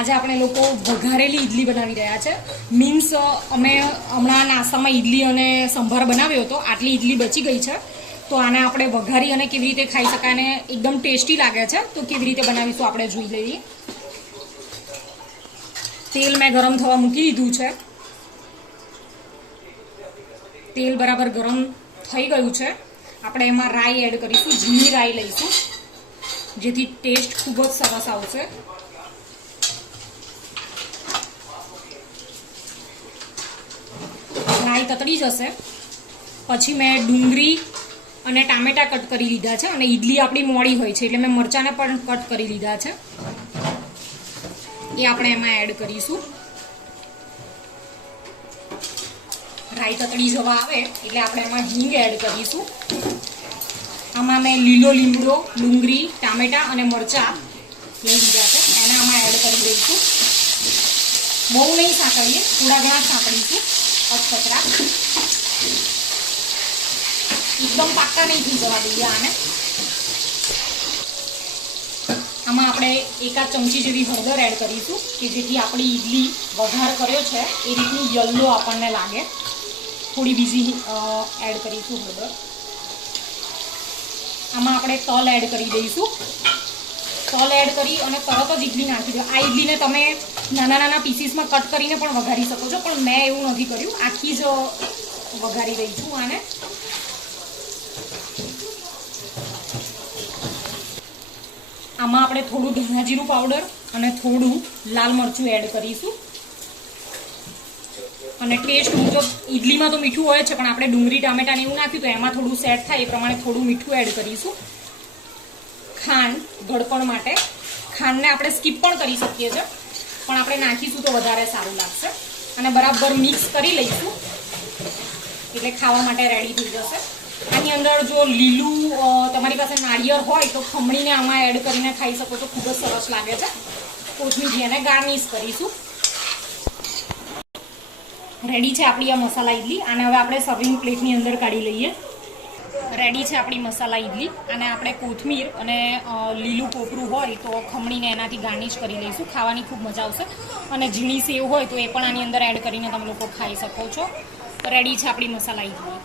આજે આપણે લોકો વઘારેલી ઈડલી બનાવી રહ્યા છે. મીન્સ અમે હમણાં નાસ્તામાં ઈડલી અને સંભાર બનાવ્યો હતો, આટલી ઈડલી બચી ગઈ છે. તો આને આપણે વઘારી અને કેવી રીતે ખાઈ શકાય અને એકદમ ટેસ્ટી લાગે છે. તો કેવી રીતે બનાવીશું આપણે જોઈ લઈએ. તેલ મેં ગરમ થવા મૂકી દીધું છે. તેલ બરાબર ગરમ થઈ ગયું છે. આપણે એમાં રાઈ એડ કરીશું. ઝીણી રાઈ લઈશું જેથી ટેસ્ટ ખૂબ જ સરસ આવશે. રાઈ તતડી જશે પછી મેં ડુંગળી અને ટામેટા કટ કરી લીધા છે અને ઈડલી આપણી મોડી હોય છે એટલે મેં મરચાંને પણ કટ કરી લીધા છે. એ આપણે એમાં એડ કરીશું. રાઈ તતડી જવા આવે એટલે આપણે એમાં હિંગ એડ કરીશું. આમાં મેં લીલો લીમડો, ડુંગળી, ટામેટા અને મરચાં લઈ લીધા છે, એને આમાં એડ કરી દઈશું. બહુ નહીં સાંકળીએ, થોડા ઘણા સાંકળીશું. અધકચરા એકદમ પાકા નહીં થઈ જવા દઈએ આને. આમાં આપણે એકાદ ચમચી જેવી હળદર એડ કરીશું કે જેથી આપણી ઈડલી વઘાર કર્યો છે એ રીતની યલો આપણને લાગે. થોડી બીજી એડ કરીશું હળદર. આમાં આપણે તલ એડ કરી દઈશું. તલ એડ કરી અને તરત જ ઈડલી નાખી દો. આ ઈડલીને તમે નાના નાના પીસીસમાં કટ કરીને પણ વઘારી શકો છો, પણ મેં એવું નથી કર્યું, આખી જ વઘારી દઈ છું આને. આમાં આપણે થોડું ધાણા જીરું પાવડર અને થોડું લાલ મરચું એડ કરીશું. અને ટેસ્ટ મુજબ ઈડલીમાં તો મીઠું હોય છે, પણ આપણે ડુંગળી ટામેટાને એવું નાખ્યું તો એમાં થોડું સેટ થાય એ પ્રમાણે થોડું મીઠું એડ કરીશું. ખાંડ ગળપણ માટે. ખાંડને આપણે સ્કીપ પણ કરી શકીએ છીએ, પણ આપણે નાખીશું તો વધારે સારું લાગશે. અને બરાબર મિક્સ કરી લઈશું એટલે ખાવા માટે રેડી થઈ જશે. આની અંદર જો લીલું તમારી પાસે નાળિયેર હોય તો ખમણીને આમાં એડ કરીને ખાઈ શકો છો, ખૂબ જ સરસ લાગે છે. કોથમીર એને ગાર્નિશ કરીશું. રેડી છે આપણી આ મસાલા ઈડલી. આને હવે આપણે સર્વિંગ પ્લેટની અંદર કાઢી લઈએ. રેડી છે આપણી મસાલા ઈડલી. અને આપણે કોથમીર અને લીલું કોપરું હોય તો ખમણીને એનાથી ગાર્નિશ કરી લઈશું. ખાવાની ખૂબ મજા આવશે. અને ઝીણી સેવ હોય તો એ પણ આની અંદર એડ કરીને તમે લોકો ખાઈ શકો છો. રેડી છે આપણી મસાલા ઈડલી.